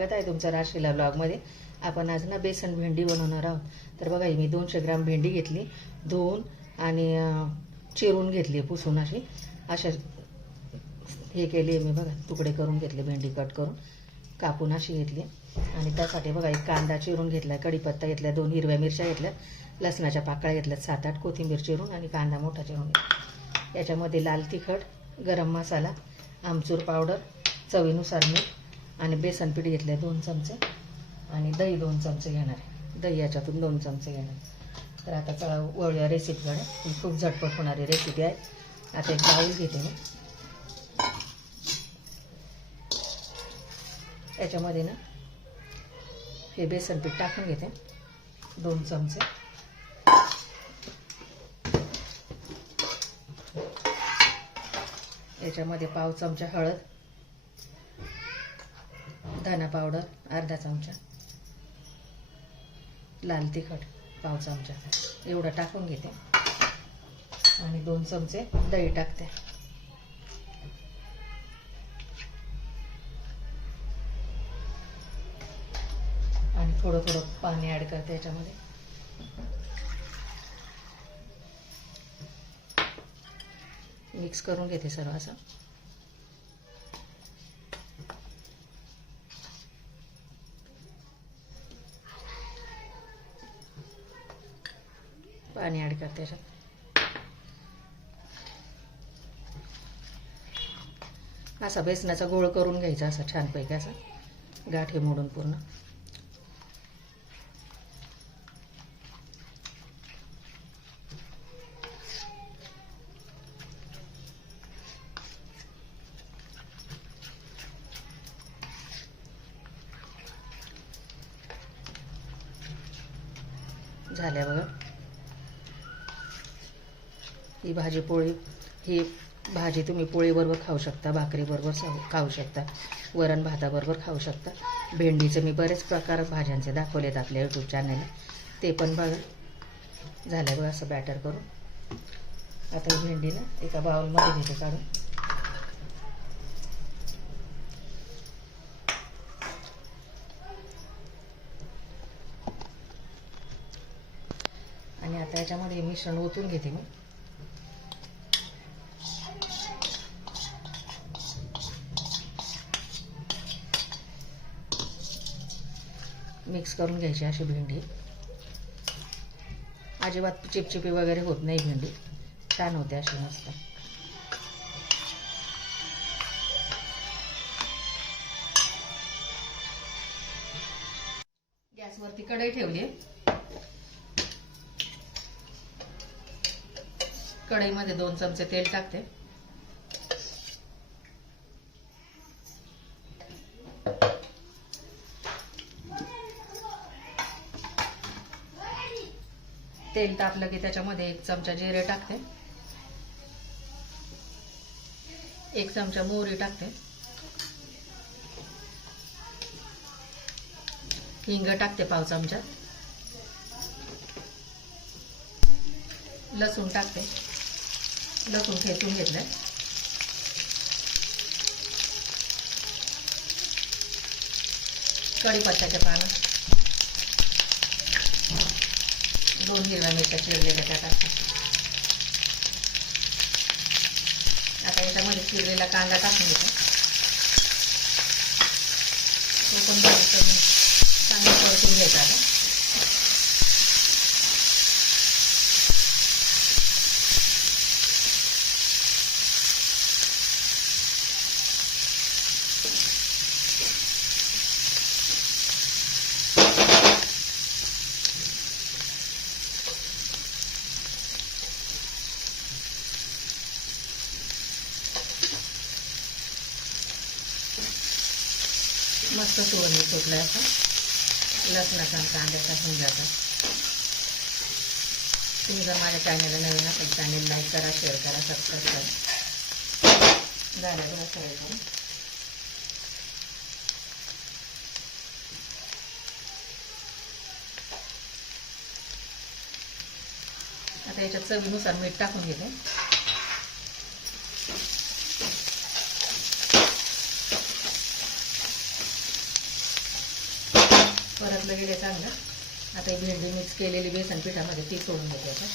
स्वागत आहे तुमचं राशीला ब्लॉगमध्ये आपण आज ना बेसन भेंडी बनवणार आहोत. तर बघा मी दोनशे ग्राम भेंडी घेतली. धुवून आणि चिरून घेतली पुसून अशी. अशा हे केली मी बघा तुकडे करून घेतले भेंडी कट करून. कापून अशी घेतली. आणि त्यासाठी बघा एक कांदा चिरून घेतला कढीपत्ता घेतला दोन हिरव्या मिरच्या घेतल्या लसणाच्या पाकळ्या घेतल्यात सात आठ कोथिंबीर चिरून आणि कांदा मोठा चिरून घेतला. याच्यामध्ये लाल तिखट गरम मसाला आमचूर पावडर चवीनुसार मीठ आणि बेसन पीठ घेतले दोन चमचे आणि दही दोन चमचे घेणार आहे. दही याच्यातून दोन चमचे घेणार तर आता चला वळूया रेसिपीकडे ही खूप झटपट होणारी रेसिपी आहे. आता एक बाऊल घेते मी. याच्यामध्ये ना हे बेसन पीठ टाकून घेते. दोन चमचे. याच्यामध्ये पाव चमचा हळद. धना पावडर अर्धा चमचा. लाल तिखट पाव चमचा. एवढं टाकून घेते. आणि दोन चमचे दही टाकते. आणि थोडं थोडं पाणी ॲड करते याच्यामध्ये. मिक्स करून घेते सर्व असं. पाणी ॲड करते असा बेसनाचा गोळ करून घ्यायचा असा छानपैकी असा. गाठी मोडून पूर्ण. झाल्या बघा. ही भाजी पोळी ही भाजी तुम्ही पोळीबरोबर खाऊ शकता भाकरीबरोबर खाऊ शकता वरण भाताबरोबर खाऊ शकता. भेंडीचे मी बरेच प्रकार भाज्यांचे दाखवलेत आपल्या यूट्यूब चॅनलला ते पण बघा झालं बघा असं बॅटर करून. आता भेंडीला एका बाउलमध्ये घेते काढून. आणि आता याच्यामध्ये मिश्रण ओतून घेते मी. मिक्स करून घ्यायची अशी भेंडी. अजिबात चिपचिपी वगैरे होत नाही भेंडी. छान होते अशी मस्त. गॅसवरती कढई ठेवली. कढईमध्ये दोन चमचे तेल टाकते. तेल तापलं की त्याच्यामध्ये एक चमचा जिरे टाकते. एक चमचा मोहरी टाकते. हिंग टाकते पाव चमचा. लसूण टाकते. लसूण ठेचून घेतलंय. कढीपत्त्याच्या पानं. दोन हिरव्या मिरच्या चिरलेल्या त्या टाकते आता याच्यामध्ये चिरलेला कांदा टाकून येतो तो पण चांगला परतून घ्यायचा आता. मस्त सुगंध सुटला असं लसणाचा आणि कांद्याचा जातं तुम्ही जर माझ्या चॅनलला नवीन असेल चॅनल लाईक करा शेअर करा सबस्क्राईब करा. झालं बघा करायचं आता याच्यात चवीनुसार मीठ टाकून घेते. परतलं गेले चांगलं. आता एक भेंडी मिक्स केलेली बेसन पिठामध्ये ती सोडून देते आता.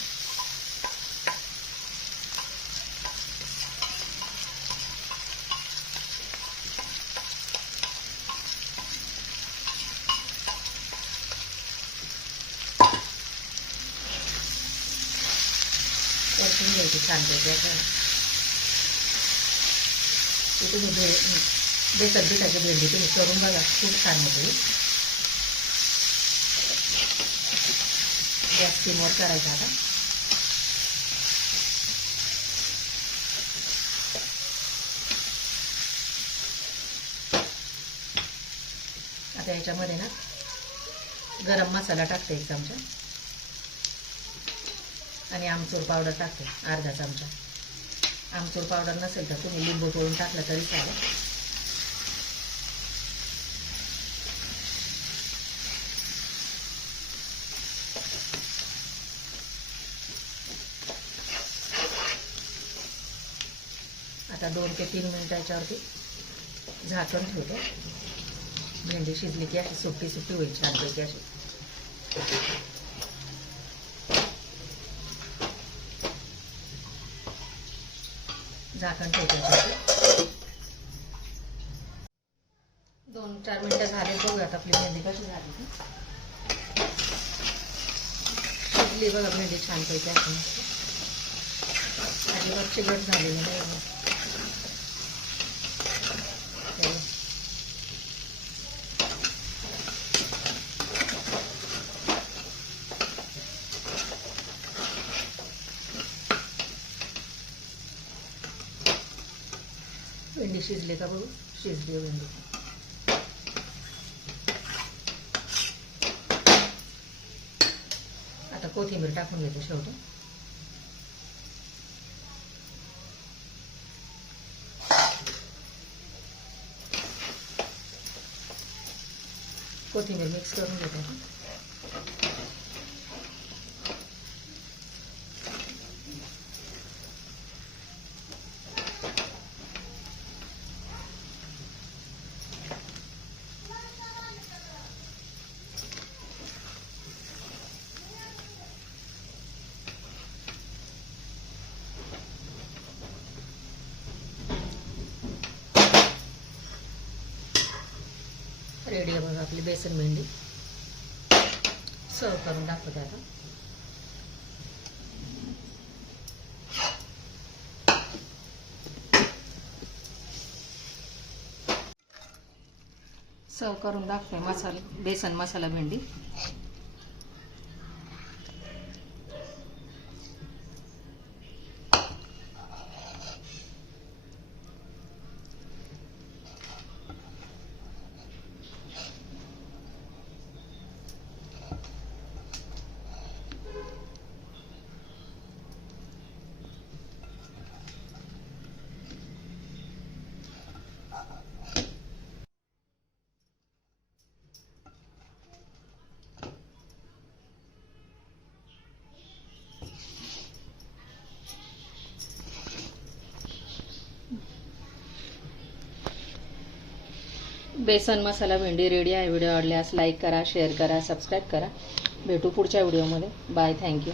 परतून घ्यायची छानपैकी आता. तुम्ही बेसन पिठाची भेंडी तुम्ही करून बघा खूप छान होते. गॅस स्टीमवर करायचा आता. आता याच्यामध्ये ना गरम मसाला टाकते एक चमचा. आणि आमचूर पावडर टाकते अर्धा चमचा. आमचूर पावडर नसेल तर तुम्ही लिंबू तोडून टाकलं तरी चालेल. आता दोन ते तीन मिनटं याच्यावरती झाकण ठेवते. भेंडी शिजली की अशी सुट्टी सुट्टी होईल छानपैकी अशी. झाकण ठेवते दोन चार मिनिटं झाले बघूयात आपली भेंडी कशी झाली ती. शिजली बघा भेंडी छानपैकी अशी अजिबात चिकट झालेली नाही बघा. हे बघा. भेंडी शिजली का बघू शिजली आहे भेंडी आता कोथिंबीर टाकून घेते शेवटी. कोथिंबीर मिक्स करून घेते. रेडी आहे बघा आपली बेसन भेंडी. सर्व करून दाखवते आता. सर्व करून दाखवते मसाला बेसन मसाला भेंडी. बेसन मसाला भेंडी रेडी आहे. व्हिडिओ आवडल्यास लाईक करा शेअर करा सबस्क्राईब करा. भेटू पुढच्या व्हिडिओमध्ये बाय थँक्यू